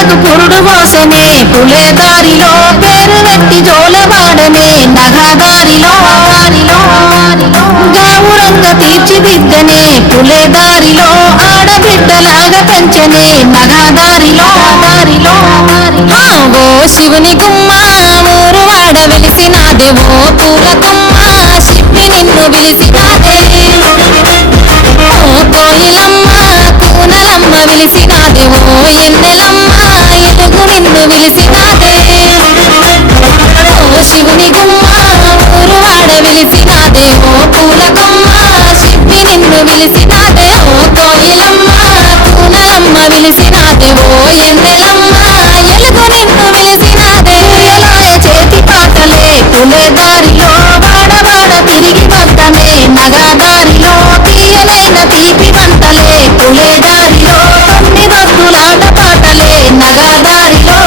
పువ్వులకు పురుడు పోసనే పులేదారిలో పేరు పెట్టి జోలవాడనే నగదారిలో గౌరంగ తీర్చిదిద్దనే పులేదారిలో ఆడబిడ్డలాగా పెంచనే నగదారిలో ఓ శివుని గుమ్మ ఊరు వాడ వెలిసినాదేవో పూల కొమ్మ శిప్పి నిన్ను విలిసినాదే ఓ కోయిలమ్మ కూనలమ్మ విలిసినాదేవో ఎన్నెలమ్మ ఎలుగు నిన్ను విలిసినాదే ఓ శివుని గుమ్మ ఊరు వాడ వెలిసినాదేవో పూల కొమ్మ శిప్పి నిన్ను విలిసినాదే ఓ కోయిలమ్మ కూనలమ్మ విలిసినాదేవో ఎన్నెలమ్మ ఎలుగు నిన్ను విలిసినాదే ఎలాయ చేతి పాటలే పులేదారిలో వాడవాడ తిరిగి వద్దనే నగదారిలో తీయలైన తీపి వంటలే పులేదారిలో తొమ్మిదొద్దులాట పాటలే నగదారిలో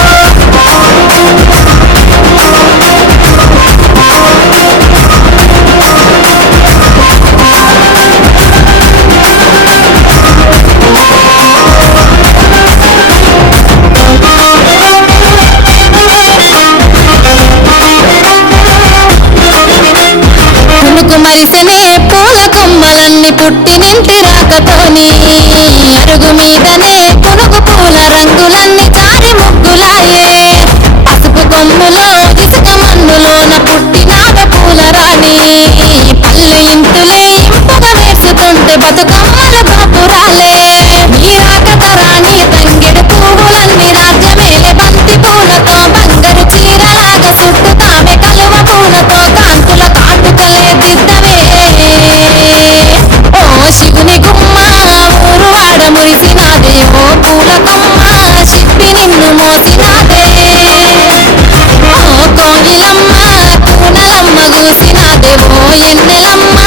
మరిసనే పూల కొమ్మలన్నీ పుట్టినింటి రాకతోని అరుగు మీదనే పునుగు పూల రంగులన్నీ జారి ముగ్గులాయే పసుపు కొమ్ములో ఇసుక మన్నులోన పుట్టినాద పూల రాణి పల్లె ఇంటులే ఇంపుగా వేసుకుంటే బతుకమ్మల గోపురాలే నీ రాకత రాణి తంగెడు పువ్వులన్నీ రాజ్యమేలే బంతి పూలతో బంగారు చీరలాగా చుట్టుతామె కలువ పూలతో కాంతుల కాటుకలే దిద్దవే ఓ శివుని గుమ్మ ఊరు వాడ మురిసినాదే ఓ పూల కొమ్మ శిప్పి నిన్ను మోసినాదే ఓ కోయిలమ్మ కూనలమ్మ గూసినాదే ఓ ఎన్నెలమ్మ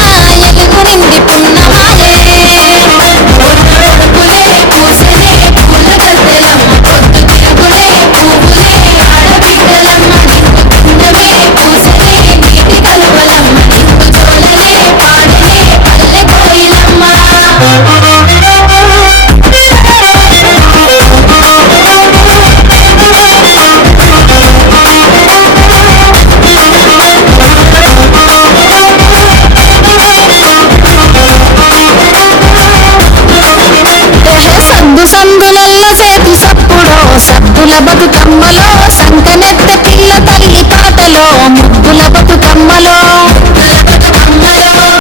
ఎలుగు నింది పున్నమాయే పులే పూసనే పుల్ల గద్దెలమ్మ పొద్దు తిరుగులే పువ్వులే ఆడబిడ్డలమ్మ నిన్ను పున్నమే పూసనే నీటి కలువలమ్మ నిన్ను జోలలే పాడలే పల్లె కోయిలమ్మ సందు సందులల్ల చేతి సప్పుడో సద్దుల బతుకమ్మలో సంకనెత్త